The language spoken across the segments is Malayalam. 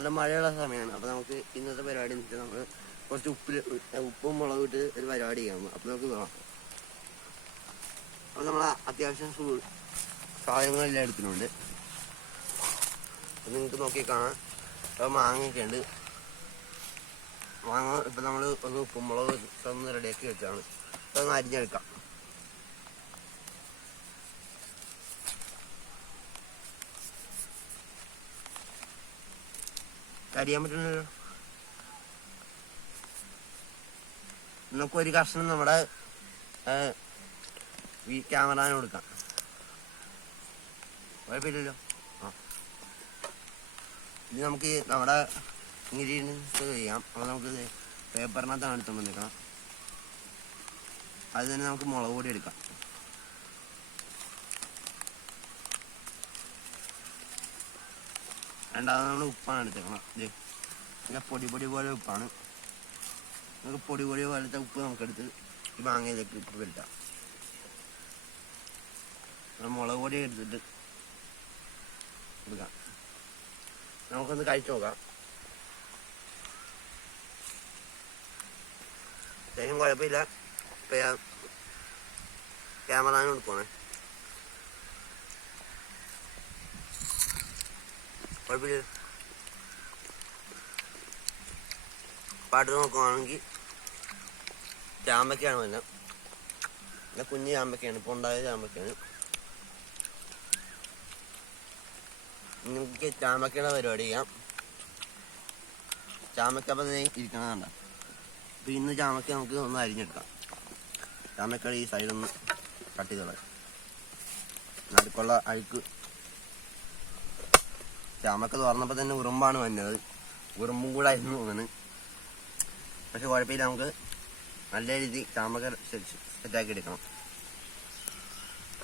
നല്ല മഴയുള്ള സമയമാണ്. അപ്പോൾ നമുക്ക് ഇന്നത്തെ പരിപാടി എന്ന് വെച്ചാൽ നമ്മൾ കുറച്ച് ഉപ്പും മുളകും ഇട്ട് ഒരു പരിപാടി ചെയ്യാം. അപ്പോൾ നമുക്ക് നോക്കാം. അപ്പോൾ നമ്മൾ അത്യാവശ്യം സാധനങ്ങളെല്ലാം എടുക്കുന്നുണ്ട്. അത് നിങ്ങൾക്ക് നോക്കി കാണാം. അപ്പോൾ മാങ്ങയൊക്കെ ഉണ്ട്. മാങ്ങ ഇപ്പം നമ്മൾ ഒന്ന് ഉപ്പും മുളക് ഒന്ന് റെഡിയാക്കി വെച്ചാണ്. അപ്പോൾ ഒന്ന് അരിഞ്ഞെടുക്കാം. അറിയാൻ പറ്റുന്നല്ലോ. നമുക്കൊരു കഷ്ണം നമ്മുടെ ഈ ക്യാമറാന് കൊടുക്കാം. കുഴപ്പമില്ലല്ലോ. ഇത് നമുക്ക് നമ്മുടെ ഇൻഗ്രീഡിയൻസ് ചെയ്യാം. അപ്പോൾ നമുക്ക് പേപ്പറിനകത്താണ് എടുത്തുകൊണ്ട് നിൽക്കണം. അത് തന്നെ നമുക്ക് മുളക് പൊടി എടുക്കാം. രണ്ടാമത് നമ്മൾ ഉപ്പാണ് എടുത്തേക്കണം. ഇത് പൊടി പോലെ ഉപ്പാണ്. നമുക്ക് പൊടി പോലത്തെ ഉപ്പ് നമുക്കെടുത്ത് ഈ മാങ്ങയിലേക്ക് ഇട്ട് വരുത്താം. മുളക് പൊടി എടുത്തിട്ട് എടുക്കാം. നമുക്കൊന്ന് കഴിച്ചു നോക്കാം. ശരിക്കും കുഴപ്പമില്ല. ഇപ്പം ഞാൻ ക്യാമറാന് കൊടുക്കണേ. കുഴപ്പമില്ല. പാട്ട് നോക്കുകയാണെങ്കിൽ ചാമ്പയ്ക്കാണ് വല്ല കുഞ്ഞ് ചാമ്പയ്ക്കാണ്. ഇപ്പോൾ ഉണ്ടായ ചാമ്പയ്ക്കാണ്. നിങ്ങൾക്ക് ചാമ്പയ്ക്കയുടെ പരിപാടി ചെയ്യാം. ചാമ്പയ്ക്ക അപ്പം ഇരിക്കണം കണ്ട. അപ്പോൾ ഇന്ന് ചാമ്പയ്ക്ക നമുക്ക് ഒന്ന് അരിഞ്ഞെടുക്കാം. ചാമ്പയ്ക്കയുടെ ഈ സൈഡൊന്ന് കട്ട് ചെയ്ത് കളയാം. നടുക്കുള്ള അഴുക്ക്. ചാമ്പക്ക തുറന്നപ്പോൾ തന്നെ ഉറുമ്പാണ് വന്നത്. ഉറുമ്പും കൂടെ ആയിരുന്നു തോന്നുന്നു. പക്ഷെ കുഴപ്പമില്ല. നമുക്ക് നല്ല രീതി ചാമ്പക്ക സെറ്റാക്കി എടുക്കണം.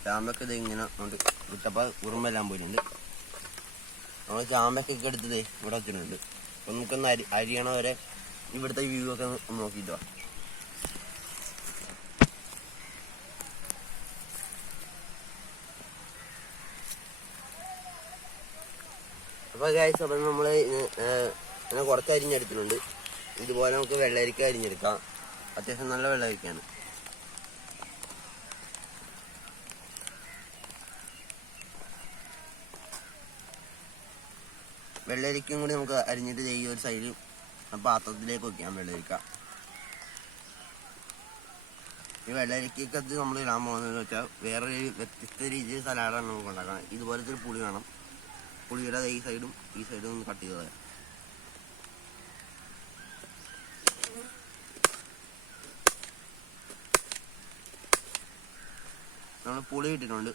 ചാമ്പക്ക ഇത് ഇങ്ങനെ കൊണ്ട് വിട്ടപ്പോൾ ഉറുമ്പെല്ലാം പോയിട്ടുണ്ട്. നമ്മൾ ചാമ്പക്കൊക്കെ എടുത്തത് ഇവിടെ വെച്ചിട്ടുണ്ട്. അപ്പം നമുക്കൊന്ന് അരിയണ വരെ ഇവിടുത്തെ വ്യൂ ഒക്കെ ഒന്ന് നോക്കിയിട്ട് വാ. അപ്പോൾ ഗൈസ്, അപ്പം നമ്മൾ ഇങ്ങനെ കുറച്ച് അരിഞ്ഞെടുത്തിട്ടുണ്ട്. ഇതുപോലെ നമുക്ക് വെള്ളരിക്ക അരിഞ്ഞെടുക്കാം. അത്യാവശ്യം നല്ല വെള്ളരിക്കയാണ്. വെള്ളരിക്കും കൂടി നമുക്ക് അരിഞ്ഞിട്ട് ഈ ഒരു സൈഡിൽ പാത്രത്തിലേക്ക് വയ്ക്കാം. വെള്ളരിക്ക ഈ വെള്ളരിക്കകത്ത് നമ്മൾ ഇടാൻ പോകുന്നതെന്ന് വെച്ചാൽ വേറൊരു വ്യത്യസ്ത രീതിയിൽ സലാഡാണ് നമുക്ക് ഉണ്ടാക്കാം. ഇതുപോലത്തെ ഒരു പുളി വേണം. പുളിയുടെ ഈ സൈഡും ഒന്ന് കട്ട് ചെയ്തത്. നമ്മൾ പുളി ഇട്ടിട്ടുണ്ട്.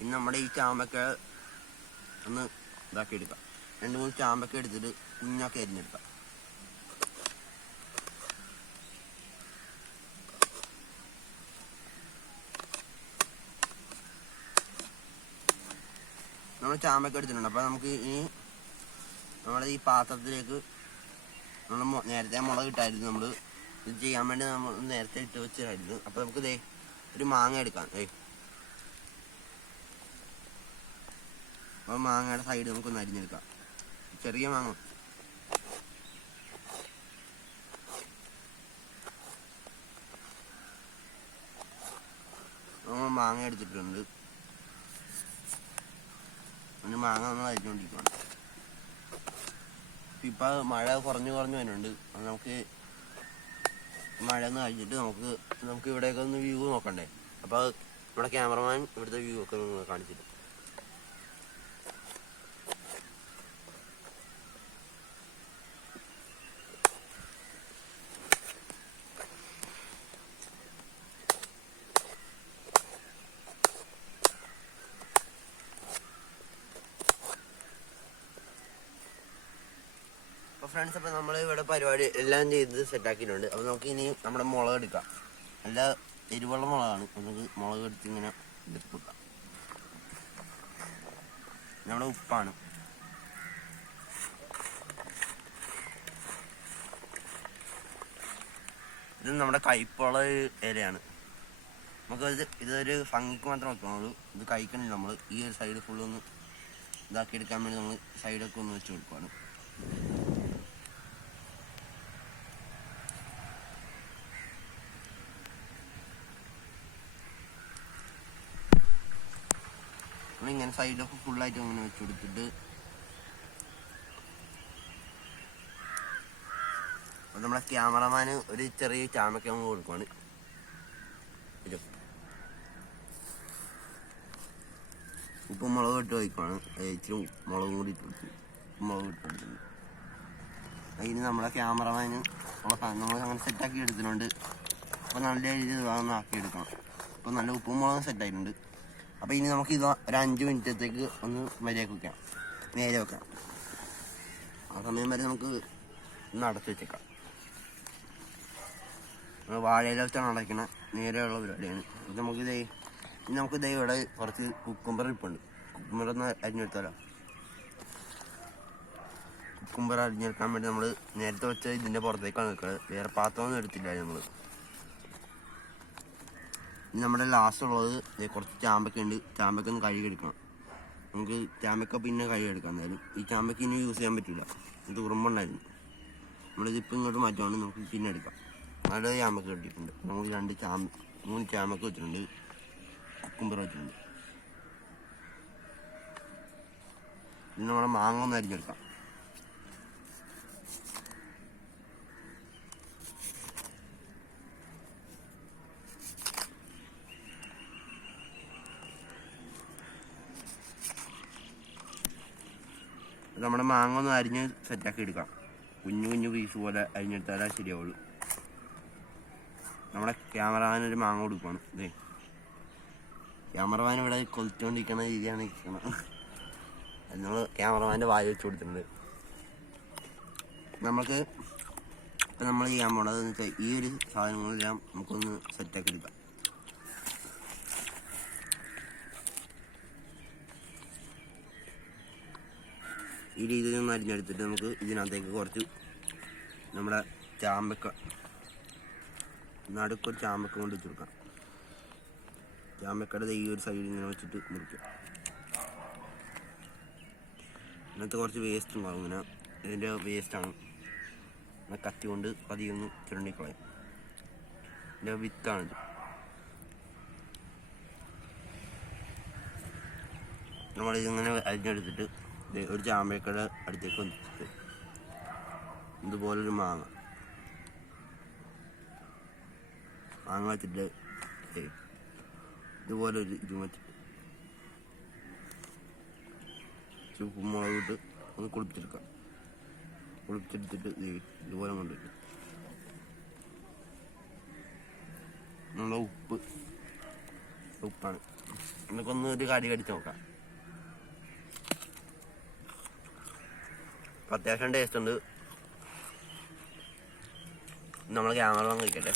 ഇനി നമ്മുടെ ഈ ചാമ്പക്ക ഒന്ന് ഇതാക്കി എടുക്കാം. 2-3 ചാമ്പക്ക എടുത്തിട്ട് കുഞ്ഞാക്കി അരിഞ്ഞെടുക്കാം. നമ്മൾ ചാമ്പക്ക എടുത്തിട്ടുണ്ട്. അപ്പോൾ നമുക്ക് ഇനി നമ്മുടെ ഈ പാത്രത്തിലേക്ക് നമ്മൾ നേരത്തെ മുളക് ഇട്ടായിരുന്നു. നമ്മൾ ഇത് ചെയ്യാൻ വേണ്ടി നമ്മൾ നേരത്തെ ഇട്ട് വെച്ചായിരുന്നു. അപ്പോൾ നമുക്ക് ഒരു മാങ്ങ എടുക്കാം. അപ്പോൾ മാങ്ങയുടെ സൈഡ് നമുക്കൊന്ന് അരിഞ്ഞെടുക്കാം. ചെറിയ മാങ്ങ. നമ്മൾ മാങ്ങ എടുത്തിട്ടുണ്ട്. പിന്നെ മാങ്ങ നമ്മൾ അരിഞ്ഞുകൊണ്ടിരിക്കുകയാണ്. ഇപ്പം മഴ കുറഞ്ഞു വരുന്നുണ്ട്. അത് നമുക്ക് മഴ ഒന്ന് കഴിഞ്ഞിട്ട് നമുക്ക് ഇവിടെയൊക്കെ ഒന്ന് വ്യൂ നോക്കണ്ടേ. അപ്പോൾ നമ്മുടെ ക്യാമറമാൻ ഇവിടുത്തെ വ്യൂ ഒക്കെ ഒന്ന് കാണിച്ചിട്ട്. ഫ്രണ്ട്സ്, അപ്പോൾ നമ്മൾ ഇവിടെ പരിപാടി എല്ലാം ചെയ്ത് സെറ്റാക്കിയിട്ടുണ്ട്. അപ്പോൾ നമുക്ക് ഇനി നമ്മുടെ മുളക് എടുക്കാം. നല്ല എരിവുള്ള മുളകാണ്. നമുക്ക് മുളക് എടുത്ത് ഇങ്ങനെ എടുത്ത് കൊടുക്കാം. നമ്മുടെ ഉപ്പാണ്. ഇത് നമ്മുടെ കയ്പുള്ള ഇലയാണ്. നമുക്കത് ഇതൊരു ഭംഗിക്ക് മാത്രം വെക്കണുള്ളൂ. ഇത് കഴിക്കണില്ല. നമ്മൾ ഈ ഒരു സൈഡ് ഫുള്ളൊന്ന് ഇതാക്കി എടുക്കാൻ വേണ്ടി നമ്മൾ സൈഡൊക്കെ ഒന്ന് വെച്ച് കൊടുക്കുകയാണ്. നമ്മളിങ്ങനെ സൈഡൊക്കെ ഫുള്ളായിട്ട് അങ്ങനെ വെച്ച് കൊടുത്തിട്ട് നമ്മളെ ക്യാമറമാന് ഒരു ചെറിയ ചാമയ്ക്ക് നമ്മൾ കൊടുക്കുവാണ്. ഉപ്പും മുളക് ഇട്ട് വയ്ക്കുവാണ്. ഇച്ചിരി മുളകും കൂടി ഇട്ട് കൊടുക്കും. മുളക് ഇട്ട് കൊടുക്കുന്നു. അതിന് നമ്മളെ ക്യാമറമാന് നമ്മൾ അങ്ങനെ സെറ്റാക്കി എടുത്തിട്ടുണ്ട്. അപ്പോൾ നല്ല രീതിയിൽ അതൊന്ന് ആക്കിയെടുക്കണം. അപ്പോൾ നല്ല ഉപ്പും മുളകും സെറ്റായിട്ടുണ്ട്. അപ്പോൾ ഇനി നമുക്ക് ഇത് ഒരു 5 മിനിറ്റത്തേക്ക് ഒന്ന് മര്യാദക്ക് വെക്കാം, നേരെ വെക്കാം. ആ സമയം വരെ നമുക്ക് ഒന്ന് അടച്ചു വെച്ചേക്കാം. വാഴയില വെച്ചാണ് അടയ്ക്കണ നേരെയുള്ള പരിപാടിയാണ്. നമുക്ക് ഇവിടെ കുറച്ച് കുക്കുംബർ ഇപ്പുണ്ട്. കുക്കുംബർ ഒന്ന് അരിഞ്ഞെടുത്താലോ. കുക്കുംബർ അരിഞ്ഞെടുക്കാൻ വേണ്ടി നമ്മൾ നേരത്തെ വെച്ച ഇതിൻ്റെ പുറത്തേക്കാണ് നിൽക്കുന്നത്. വേറെ പാത്രമൊന്നും എടുത്തില്ല നമ്മൾ. ഇനി നമ്മുടെ ലാസ്റ്റ് ഉള്ളത് കുറച്ച് ചാമ്പക്ക ഉണ്ട്. ചാമ്പക്ക ഒന്ന് കഴുകിയെടുക്കണം. നമുക്ക് ചാമ്പക്ക പിന്നെ കഴുകിയെടുക്കാം. എന്തായാലും ഈ ചാമ്പക്ക ഇനി യൂസ് ചെയ്യാൻ പറ്റില്ല, ഇത് ഉറുമ്പുണ്ടായിരുന്നു. നമ്മളിതിപ്പോൾ ഇങ്ങോട്ട് മാറ്റുവാണെങ്കിൽ നമുക്ക് പിന്നെ എടുക്കാം. നല്ല ചാമ്പക്ക കിട്ടിയിട്ടുണ്ട്. നമുക്ക് 3 ചാമ്പക്ക വെച്ചിട്ടുണ്ട്, കുക്കുംബർ വെച്ചിട്ടുണ്ട്. ഇനി നമ്മുടെ മാങ്ങ ഒന്ന് അരിഞ്ഞെടുക്കാം. നമ്മുടെ മാങ്ങ ഒന്ന് അരിഞ്ഞ് സെറ്റാക്കി എടുക്കാം. കുഞ്ഞു പീസ് പോലെ അരിഞ്ഞെടുത്താലേ ശരിയാവുള്ളൂ. നമ്മുടെ ക്യാമറമാനൊരു മാങ്ങ കൊടുക്കുകയാണ്. ഇതേ ക്യാമറമാൻ ഇവിടെ കൊതിച്ചുകൊണ്ടിരിക്കുന്ന രീതിയാണ് ഇരിക്കണം. നമ്മൾ ക്യാമറമാൻ്റെ വായ വെച്ച് കൊടുത്തിട്ടുണ്ട്. നമുക്ക് ഇപ്പം നമ്മൾ ചെയ്യാൻ പോണതെന്ന് വെച്ചാൽ ഈ ഒരു സാധനങ്ങളെല്ലാം നമുക്കൊന്ന് സെറ്റാക്കി എടുക്കാം. ഈ രീതിയിൽ നിന്ന് അരിഞ്ഞെടുത്തിട്ട് നമുക്ക് ഇതിനകത്തേക്ക് കുറച്ച് നമ്മുടെ ചാമ്പക്ക നടുക്കൊരു ചാമ്പക്ക കൊണ്ട് വെച്ച് കൊടുക്കാം. ചാമ്പക്കയുടെ ഈ ഒരു സൈഡിൽ ഇങ്ങനെ വെച്ചിട്ട് മുറിക്കാം. ഇതിനകത്ത് കുറച്ച് വേസ്റ്റ് ഉണ്ടാവും. ഇങ്ങനെ ഇതിൻ്റെ വേസ്റ്റാണ്. കത്തി കൊണ്ട് പതിയൊന്ന് ചുരണ്ടിക്കളയും. ഇതിൻ്റെ വിത്താണിത്. നമ്മളിതിങ്ങനെ അരിഞ്ഞെടുത്തിട്ട് ഒരു ചാമ്പക്കയുടെ അടുത്തേക്ക് വന്നിട്ട് ഇതുപോലൊരു മാങ്ങ വെച്ചിട്ട് ഇതുപോലെ ഒരു ഇത് വെച്ചിട്ട് ഉപ്പും മുളക് ഇട്ട് ഒന്ന് കുളിപ്പിച്ചെടുക്കാം. കുളിപ്പിച്ചെടുത്തിട്ട് ഇതുപോലെ കൊണ്ടിട്ട് നമ്മുടെ ഉപ്പാണ്. നമുക്കൊന്ന് ഒരു കടി കടിച്ച് നോക്കാം. അത്യാവശ്യം ടേസ്റ്റ് ഉണ്ട്. നമ്മൾ ക്യാമറ കഴിക്കട്ടെ.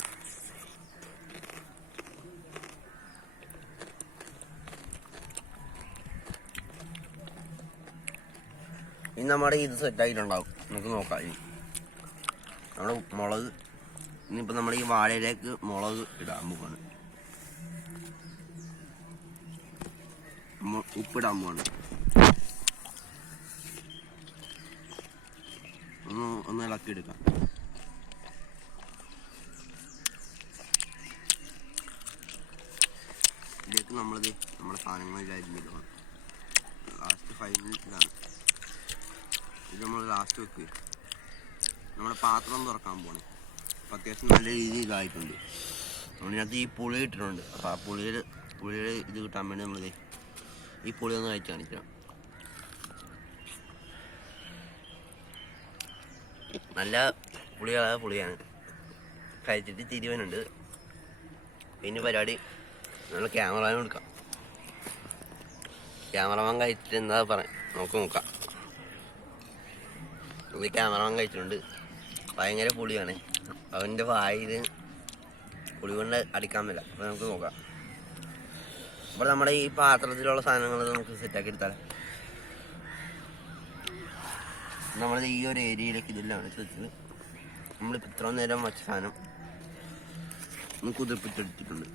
ഇനി നമ്മുടെ ഇത് സെറ്റായിട്ടുണ്ടാവും. നമുക്ക് നോക്കാം. ഇനി നമ്മുടെ മുളക് ഇനിയിപ്പോൾ നമ്മൾ ഈ വാഴയിലേക്ക് മുളക് ഇടാൻ പോവാണ്. ഉപ്പിടാൻ പോവാണ്. ഒന്ന് ഇളക്കിയെടുക്കാം. ഇതിലേക്ക് നമ്മുടെ സാധനങ്ങളിലായിരുന്നു ലാസ്റ്റ് ഫൈനൽ ഇതാണ്. ഇത് നമ്മൾ ലാസ്റ്റ് വെക്കുക. നമ്മുടെ പാത്രം തുറക്കാൻ പോകണം. അപ്പം അത്യാവശ്യം നല്ല രീതിയിൽ ഇതായിട്ടുണ്ട്. നമ്മളിനകത്ത് ഈ പുളി ഇട്ടിട്ടുണ്ട്. അപ്പോൾ ആ പുളിയുടെ ഇത് കിട്ടാൻ വേണ്ടി നമ്മൾ ഈ പുളി ഒന്ന് കഴിച്ച് കാണിക്കാം. നല്ല പുളിയാണ്. കഴിച്ചിട്ട് തിരിവനുണ്ട്. പിന്നെ പരിപാടി നമ്മൾ ക്യാമറമാൻ കൊടുക്കാം. ക്യാമറമാൻ കഴിച്ചിട്ട് എന്താ പറയാം നോക്കാം. ഇത് ക്യാമറമാൻ കഴിച്ചിട്ടുണ്ട്. ഭയങ്കര പുളിയാണ്. അവൻ്റെ വായിൽ പുളി കൊണ്ട് അടിക്കാൻ പറ്റില്ല. അപ്പോൾ നമുക്ക് നോക്കാം. അപ്പോൾ നമ്മുടെ ഈ പാത്രത്തിലുള്ള സാധനങ്ങൾ നമുക്ക് സെറ്റാക്കി എടുത്താൽ നമ്മൾ ഈ ഒരു ഏരിയയിലേക്ക് ഇതെല്ലാം വെച്ചിട്ട് നമ്മളിപ്പോൾ ഇത്ര നേരം വച്ച സാധനം ഒന്ന് കുതിർപ്പിച്ചെടുത്തിട്ടുണ്ട്.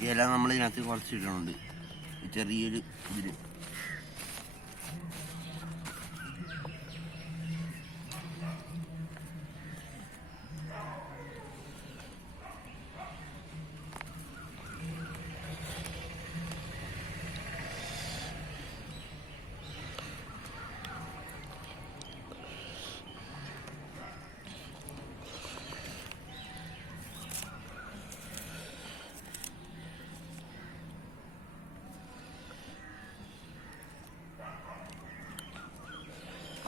ഇതെല്ലാം നമ്മൾ ഇതിനകത്ത് കുറച്ച് ഇടുന്നുണ്ട്. ചെറിയൊരു ഇതിൽ.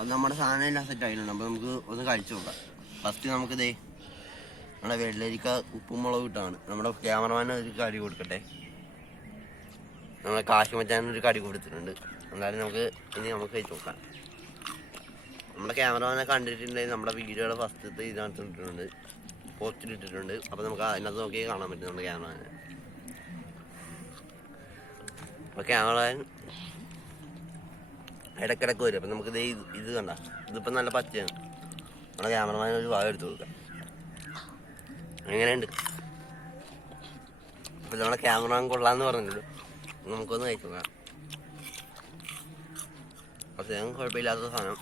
അത് നമ്മുടെ സാധനം എല്ലാം സെറ്റ് ആയിട്ടുണ്ട്. അപ്പോൾ നമുക്ക് ഒന്ന് കഴിച്ചു നോക്കാം. ഫസ്റ്റ് നമുക്ക് ഇതേ നമ്മുടെ വെള്ളരിക്ക ഉപ്പും മുളക് ഇട്ടാണ്. നമ്മുടെ ക്യാമറമാൻ ഒരു കടി കൊടുക്കട്ടെ. നമ്മളെ കാശുമച്ചാൻ ഒരു കടി കൊടുത്തിട്ടുണ്ട്. എന്നാലും നമുക്ക് കഴിച്ചു നോക്കാം. നമ്മുടെ ക്യാമറമാനെ കണ്ടിട്ടുണ്ടെങ്കിൽ നമ്മുടെ വീഡിയോയുടെ ഫസ്റ്റത്തെ ഇതിനകത്ത് ഇട്ടിട്ടുണ്ട്, പോസ്റ്റിൽ ഇട്ടിട്ടുണ്ട്. അപ്പോൾ നമുക്ക് അതിനകത്ത് നോക്കി കാണാൻ പറ്റും നമ്മുടെ ക്യാമറമാനെ. അപ്പോൾ ക്യാമറമാൻ ഇടയ്ക്കിടയ്ക്ക് വരും. അപ്പം നമുക്ക് ഇത് കണ്ട, ഇതിപ്പം നല്ല പച്ചയാണ്. നമ്മുടെ ക്യാമറമാൻ ഒരു ഭാഗം എടുത്ത് കൊടുക്കാം. എങ്ങനെയുണ്ട്? അപ്പം നമ്മുടെ ക്യാമറമാൻ കൊള്ളാമെന്ന് പറഞ്ഞിട്ടുണ്ട്. നമുക്കൊന്ന് കഴിച്ചു നോക്കാം. പക്ഷേ ഞങ്ങൾക്ക് കുഴപ്പമില്ലാത്ത സാധനം.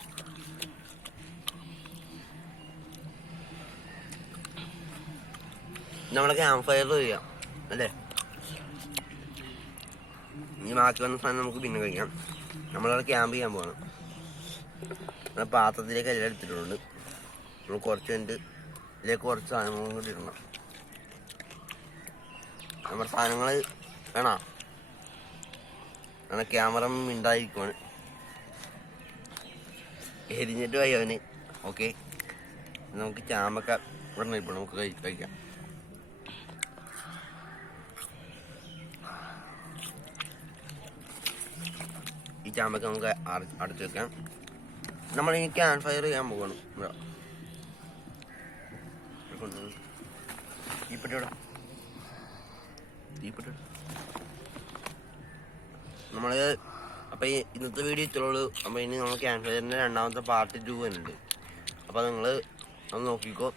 നമ്മുടെ ക്യാമ്പ് ഫയർ ചെയ്യാം അല്ലേ? ഇനി ബാക്കി വന്ന സാധനം നമുക്ക് പിന്നെ കഴിക്കാം. നമ്മളവിടെ ക്യാമ്പ് ചെയ്യാൻ പോകണം. പാത്രത്തിലേക്ക് എല്ലാം എടുത്തിട്ടുണ്ട്. നമ്മൾ കുറച്ച് കഴിഞ്ഞിട്ട് ഇതിലേക്ക് കുറച്ച് സാധനങ്ങളും കൂടി ഇടണം. നമ്മുടെ സാധനങ്ങൾ വേണോ? നമ്മുടെ ക്യാമറ മിണ്ടായിരിക്കുവാണ്, എരിഞ്ഞിട്ട് പോയി അവന്. ഓക്കെ, നമുക്ക് ചാമ്പക്ക ഉടനെ ഇപ്പോൾ നമുക്ക് കഴിക്കാം. ഈ ചാമ്പക്ക നമുക്ക് അടച്ചു വെക്കാം. നമ്മളിനി ക്യാമ്പ് ഫയർ ചെയ്യാൻ പോകണം. തീപ്പെട്ടി നമ്മൾ അപ്പം ഇന്നത്തെ വീഡിയോ ഇത്രയുള്ളൂ. അപ്പം ഇനി നമ്മൾ ക്യാമ്പ് ഫയറിൻ്റെ രണ്ടാമത്തെ പാർട്ട് 2 വരുന്നുണ്ട്. അപ്പോൾ നിങ്ങൾ ഒന്ന് നോക്കിക്കോ.